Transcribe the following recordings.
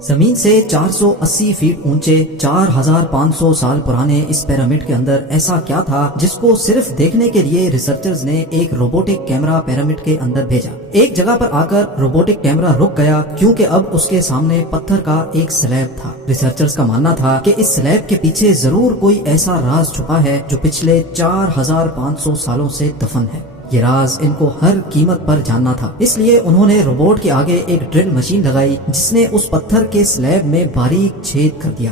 زمین سے 480 فیٹ اونچے 4500 سال پرانے اس پیرامڈ کے اندر ایسا کیا تھا جس کو صرف دیکھنے کے لیے ریسرچرز نے ایک روبوٹک کیمرہ پیرامڈ کے اندر بھیجا۔ ایک جگہ پر آ کر روبوٹک کیمرہ رک گیا کیونکہ اب اس کے سامنے پتھر کا ایک سلیب تھا۔ ریسرچرز کا ماننا تھا کہ اس سلیب کے پیچھے ضرور کوئی ایسا راز چھپا ہے جو پچھلے 4500 سالوں سے دفن ہے۔ یہ راز ان کو ہر قیمت پر جاننا تھا، اس لیے انہوں نے روبوٹ کے آگے ایک ڈرل مشین لگائی جس نے اس پتھر کے سلیب میں باریک چھید کر دیا۔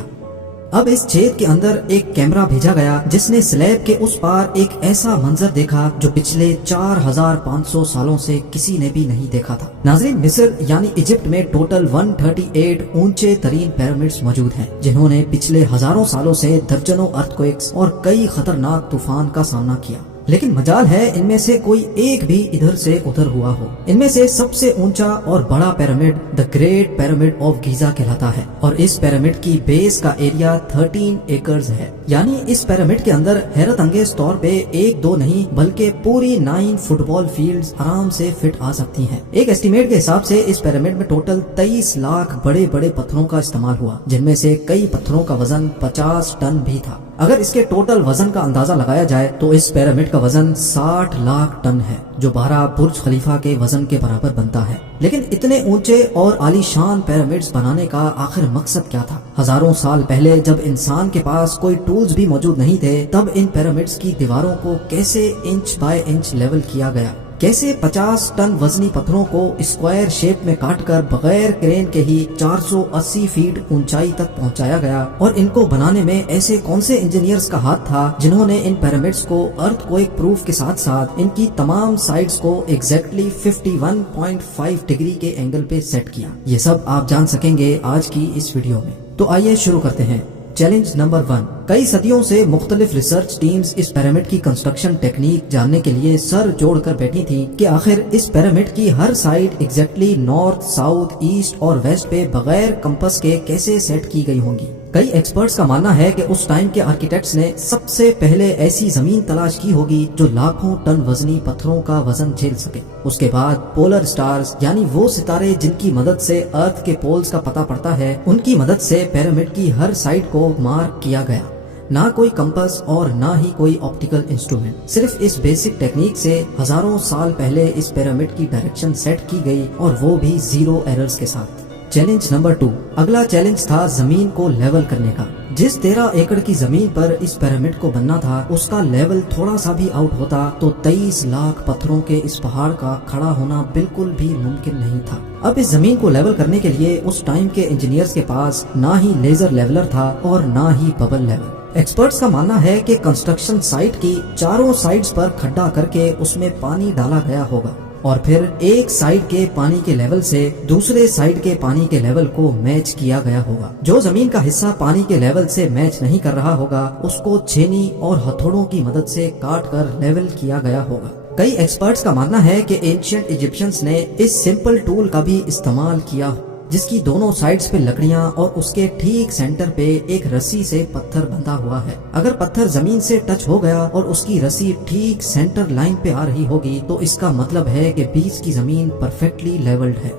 اب اس چھید کے اندر ایک کیمرہ بھیجا گیا جس نے سلیب کے اس پار ایک ایسا منظر دیکھا جو پچھلے 4500 سالوں سے کسی نے بھی نہیں دیکھا تھا۔ ناظرین، مصر یعنی ایجپٹ میں ٹوٹل 138 اونچے ترین پیرامڈز موجود ہیں جنہوں نے پچھلے ہزاروں سالوں سے درجنوں ارتھکویکس اور کئی خطرناک طوفان کا سامنا کیا، لیکن مجال ہے ان میں سے کوئی ایک بھی ادھر سے ادھر ہوا ہو۔ ان میں سے سب سے اونچا اور بڑا pyramid the great pyramid of Giza کہلاتا ہے اور اس پیرامڈ کی بیس کا ایریا 13 ایکڑز ہے، یعنی اس پیرامڈ کے اندر حیرت انگیز طور پہ ایک دو نہیں بلکہ پوری 9 فٹ بال فیلڈز آرام سے فٹ آ سکتی ہیں۔ ایک ایسٹیمیٹ کے حساب سے اس پیرامڈ میں ٹوٹل 23 لاکھ بڑے بڑے پتھروں کا استعمال ہوا، جن میں سے کئی پتھروں کا وزن 50 ٹن بھی تھا۔ اگر اس کے ٹوٹل وزن کا اندازہ لگایا جائے تو اس پیرامڈ کا وزن 60 لاکھ ٹن ہے، جو 12 برج خلیفہ کے وزن کے برابر بنتا ہے۔ لیکن اتنے اونچے اور عالی شان پیرامڈز بنانے کا آخر مقصد کیا تھا؟ ہزاروں سال پہلے جب انسان کے پاس کوئی ٹولز بھی موجود نہیں تھے، تب ان پیرامڈز کی دیواروں کو کیسے انچ بائی انچ لیول کیا گیا؟ کیسے 50 ٹن وزنی پتھروں کو اسکوائر شیپ میں کاٹ کر بغیر کرین کے ہی 480 فیٹ اونچائی تک پہنچایا گیا؟ اور ان کو بنانے میں ایسے کون سے انجینئرز کا ہاتھ تھا جنہوں نے ان پیرامڈز کو ارتھ کوئک پروف کے ساتھ ساتھ ان کی تمام سائڈز کو ایگزیکٹلی 51.5 ڈگری کے اینگل پہ سیٹ کیا؟ یہ سب آپ جان سکیں گے آج کی اس ویڈیو میں۔ تو آئیے شروع کرتے ہیں۔ Challenge number 1۔ کئی صدیوں سے مختلف ریسرچ ٹیمز اس پیرامڈ کی کنسٹرکشن ٹیکنیک جاننے کے لیے سر جوڑ کر بیٹھی تھیں کہ آخر اس پیرامڈ کی ہر side exactly north, south, east اور ویسٹ پہ بغیر کمپس کے کیسے سیٹ کی گئی ہوں گی۔ کئی ایکسپرٹس کا ماننا ہے کہ اس ٹائم کے آرکیٹیکٹس نے سب سے پہلے ایسی زمین تلاش کی ہوگی جو لاکھوں ٹن وزنی پتھروں کا وزن جھیل سکے۔ اس کے بعد پولر سٹارز یعنی وہ ستارے جن کی مدد سے ارتھ کے پولز کا پتہ پڑتا ہے، ان کی مدد سے پیرامڈ کی ہر سائڈ کو مارک کیا گیا۔ نہ کوئی کمپس اور نہ ہی کوئی آپٹیکل انسٹرومنٹ، صرف اس بیسک ٹیکنیک سے ہزاروں سال پہلے اس پیرامڈ کی ڈائریکشن سیٹ کی گئی اور وہ بھی 0 ایررز کے ساتھ۔ Challenge number 2۔ اگلا چیلنج تھا زمین کو لیول کرنے کا۔ جس 13 ایکڑ کی زمین پر اس پیرامڈ کو بننا تھا، اس کا لیول تھوڑا سا بھی آؤٹ ہوتا تو 23 لاکھ پتھروں کے اس پہاڑ کا کھڑا ہونا بالکل بھی ممکن نہیں تھا۔ اب اس زمین کو لیول کرنے کے لیے اس ٹائم کے انجینئرز کے پاس نہ ہی لیزر لیولر تھا اور نہ ہی ببل لیول۔ ایکسپرٹس کا ماننا ہے کہ کنسٹرکشن سائٹ کی چاروں سائڈز پر کھڈا کر کے اس میں پانی ڈالا گیا ہوگا اور پھر ایک سائڈ کے پانی کے لیول سے دوسرے سائڈ کے پانی کے لیول کو میچ کیا گیا ہوگا۔ جو زمین کا حصہ پانی کے لیول سے میچ نہیں کر رہا ہوگا، اس کو چھینی اور ہتھوڑوں کی مدد سے کاٹ کر لیول کیا گیا ہوگا۔ کئی ایکسپرٹس کا ماننا ہے کہ اینشینٹ ایجپشنز نے اس سمپل ٹول کا بھی استعمال کیا، جس کی دونوں سائڈز پہ لکڑیاں اور اس کے ٹھیک سینٹر پہ ایک رسی سے پتھر بندھا ہوا ہے۔ اگر پتھر زمین سے ٹچ ہو گیا اور اس کی رسی ٹھیک سینٹر لائن پہ آ رہی ہوگی تو اس کا مطلب ہے کہ بیچ کی زمین پرفیکٹلی لیولڈ ہے۔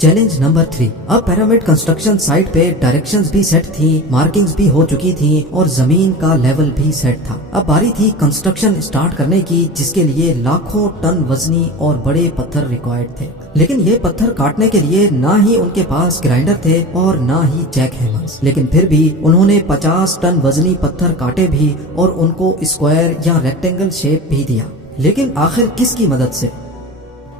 Challenge number 3۔ اب پیرامڈ کنسٹرکشن سائٹ پہ ڈائریکشنز بھی سیٹ تھیں، مارکنگز بھی ہو چکی تھیں اور زمین کا لیول بھی سیٹ تھا۔ اب باری تھی کنسٹرکشن سٹارٹ کرنے کی، جس کے لیے لاکھوں ٹن وزنی اور بڑے پتھر ریکوائرڈ تھے۔ لیکن یہ پتھر کاٹنے کے لیے نہ ہی ان کے پاس گرائنڈر تھے اور نہ ہی جیک ہیمرز، لیکن پھر بھی انہوں نے 50 ٹن وزنی پتھر کاٹے بھی اور ان کو اسکوائر یا ریکٹینگل شیپ بھی دیا۔ لیکن آخر کس کی مدد سے؟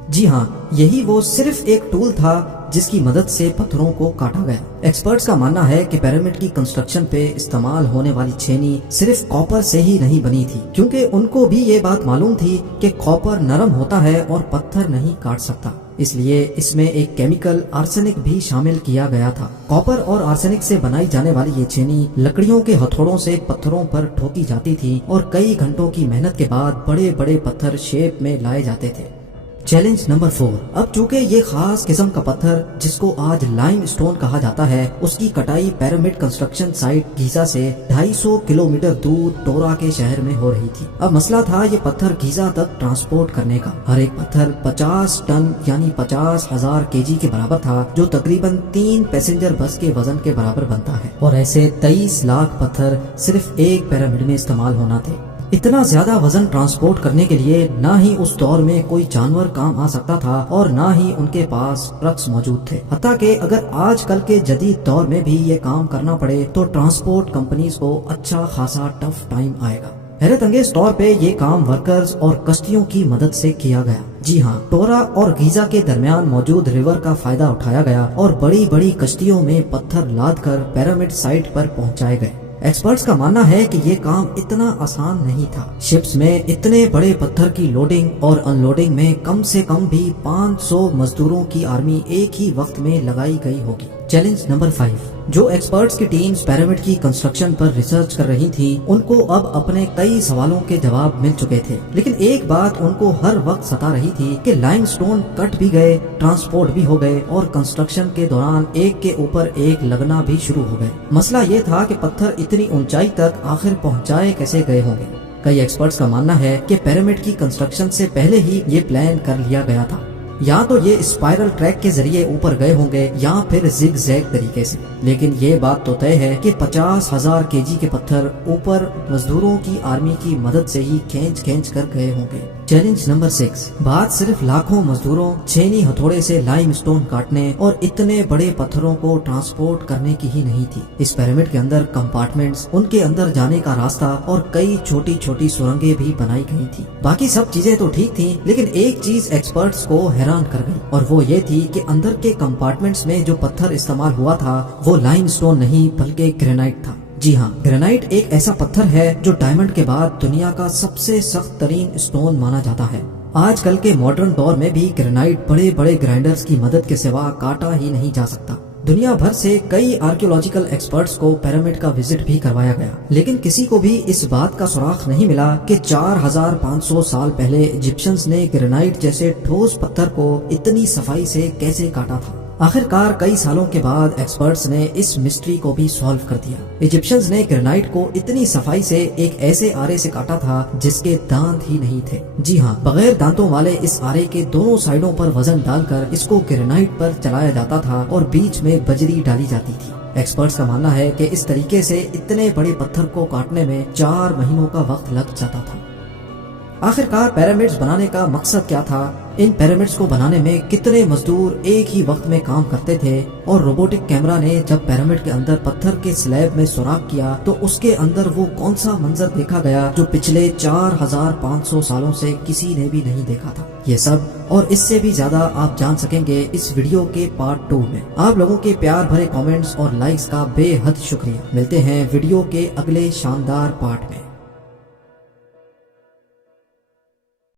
جی ہاں، یہی وہ صرف ایک ٹول تھا جس کی مدد سے پتھروں کو کاٹا گیا۔ ایکسپرٹس کا ماننا ہے کہ پیرامڈ کی کنسٹرکشن پہ استعمال ہونے والی چھینی صرف کاپر سے ہی نہیں بنی تھی، کیونکہ ان کو بھی یہ بات معلوم تھی کہ کاپر نرم ہوتا ہے اور پتھر نہیں کاٹ سکتا، اس لیے اس میں ایک کیمیکل آرسینک بھی شامل کیا گیا تھا۔ کاپر اور آرسینک سے بنائی جانے والی یہ چھینی لکڑیوں کے ہتھوڑوں سے پتھروں پر ٹھوکی جاتی تھی اور کئی گھنٹوں کی محنت کے بعد بڑے بڑے پتھر شیپ میں لائے جاتے تھے۔ Challenge number 4۔ اب چونکہ یہ خاص قسم کا پتھر جس کو آج لائم سٹون کہا جاتا ہے، اس کی کٹائی پیرامڈ کنسٹرکشن سائٹ گیزا سے 250 کلومیٹر دور ٹورا کے شہر میں ہو رہی تھی۔ اب مسئلہ تھا یہ پتھر گیزا تک ٹرانسپورٹ کرنے کا۔ ہر ایک پتھر 50 ٹن یعنی 50,000 kg کے برابر تھا، جو تقریباً 3 پیسنجر بس کے وزن کے برابر بنتا ہے، اور ایسے 23 لاکھ پتھر صرف ایک پیرامڈ میں استعمال ہونا تھے۔ اتنا زیادہ وزن ٹرانسپورٹ کرنے کے لیے نہ ہی اس دور میں کوئی جانور کام آ سکتا تھا اور نہ ہی ان کے پاس ٹرکس موجود تھے۔ حتیٰ کہ اگر آج کل کے جدید دور میں بھی یہ کام کرنا پڑے تو ٹرانسپورٹ کمپنیز کو اچھا خاصا ٹف ٹائم آئے گا۔ حیرت انگیز طور پہ یہ کام ورکرز اور کشتیوں کی مدد سے کیا گیا۔ جی ہاں، ٹورا اور گیزا کے درمیان موجود ریور کا فائدہ اٹھایا گیا اور بڑی بڑی کشتیوں میں پتھر لاد کر پیرامڈ سائٹ پر پہنچائے گئے۔ ایکسپرٹس کا ماننا ہے کہ یہ کام اتنا آسان نہیں تھا۔ شپس میں اتنے بڑے پتھر کی لوڈنگ اور ان لوڈنگ میں کم سے کم بھی 500 مزدوروں کی آرمی ایک ہی وقت میں لگائی گئی ہوگی۔ Challenge number 5۔ جو ایکسپرٹس کی ٹیمز پیرامڈ کی کنسٹرکشن پر ریسرچ کر رہی تھی، ان کو اب اپنے کئی سوالوں کے جواب مل چکے تھے، لیکن ایک بات ان کو ہر وقت ستا رہی تھی کہ لائم سٹون کٹ بھی گئے، ٹرانسپورٹ بھی ہو گئے اور کنسٹرکشن کے دوران ایک کے اوپر ایک لگنا بھی شروع ہو گئے۔ مسئلہ یہ تھا کہ پتھر اتنی اونچائی تک آخر پہنچائے کیسے گئے ہوں گے۔ کئی ایکسپرٹس کا ماننا ہے کہ پیرامڈ کی کنسٹرکشن سے پہلے ہی یہ پلان کر لیا گیا تھا، یا تو یہ اسپائرل ٹریک کے ذریعے اوپر گئے ہوں گے یا پھر زگ زیگ طریقے سے، لیکن یہ بات تو طے ہے کہ 50,000 kg کے پتھر اوپر مزدوروں کی آرمی کی مدد سے ہی کھینچ کر گئے ہوں گے۔ Challenge number 6۔ بات صرف لاکھوں مزدوروں چھینی ہتھوڑے سے لائم سٹون کاٹنے اور اتنے بڑے پتھروں کو ٹرانسپورٹ کرنے کی ہی نہیں تھی۔ اس پیرامڈ کے اندر کمپارٹمنٹس، ان کے اندر جانے کا راستہ اور کئی چھوٹی چھوٹی سرنگیں بھی بنائی گئی تھی۔ باقی سب چیزیں تو ٹھیک تھیں، لیکن ایک چیز ایکسپرٹس کو حیران کر گئی، اور وہ یہ تھی کہ اندر کے کمپارٹمنٹس میں جو پتھر استعمال ہوا تھا وہ لائم سٹون نہیں بلکہ گرینائٹ تھا۔ جی ہاں، گرینائٹ ایک ایسا پتھر ہے جو ڈائمنڈ کے بعد دنیا کا سب سے سخت ترین سٹون مانا جاتا ہے۔ آج کل کے ماڈرن دور میں بھی گرینائٹ بڑے بڑے گرائنڈرز کی مدد کے سوا کاٹا ہی نہیں جا سکتا۔ دنیا بھر سے کئی آرکیولوجیکل ایکسپرٹس کو پیرامڈ کا وزٹ بھی کروایا گیا، لیکن کسی کو بھی اس بات کا سراغ نہیں ملا کہ 4500 سال پہلے ایجپشنز نے گرینائٹ جیسے ٹھوس پتھر کو اتنی صفائی سے کیسے کاٹا تھا۔ آخر کار کئی سالوں کے بعد ایکسپرٹس نے اس مسٹری کو بھی سالو کر دیا۔ ایجپشنز نے گرینائٹ کو اتنی صفائی سے ایک ایسے آرے سے کاٹا تھا جس کے دانت ہی نہیں تھے۔ جی ہاں، بغیر دانتوں والے اس آرے کے دونوں سائڈوں پر وزن ڈال کر اس کو گرینائٹ پر چلایا جاتا تھا اور بیچ میں بجری ڈالی جاتی تھی۔ ایکسپرٹس کا ماننا ہے کہ اس طریقے سے اتنے بڑے پتھر کو کاٹنے میں 4 مہینوں کا وقت لگ جاتا تھا۔ آخر کار پیرامڈز بنانے کا مقصد کیا تھا؟ ان پیرامڈز کو بنانے میں کتنے مزدور ایک ہی وقت میں کام کرتے تھے؟ اور روبوٹک کیمرہ نے جب پیرامڈ کے اندر پتھر کے سلیب میں سوراخ کیا تو اس کے اندر وہ کون سا منظر دیکھا گیا جو پچھلے 4500 سالوں سے کسی نے بھی نہیں دیکھا تھا؟ یہ سب اور اس سے بھی زیادہ آپ جان سکیں گے اس ویڈیو کے پارٹ 2 میں۔ آپ لوگوں کے پیار بھرے کامنٹس اور لائکس کا بے حد شکریہ۔ ملتے ہیں ویڈیو کے اگلے شاندار پارٹ میں۔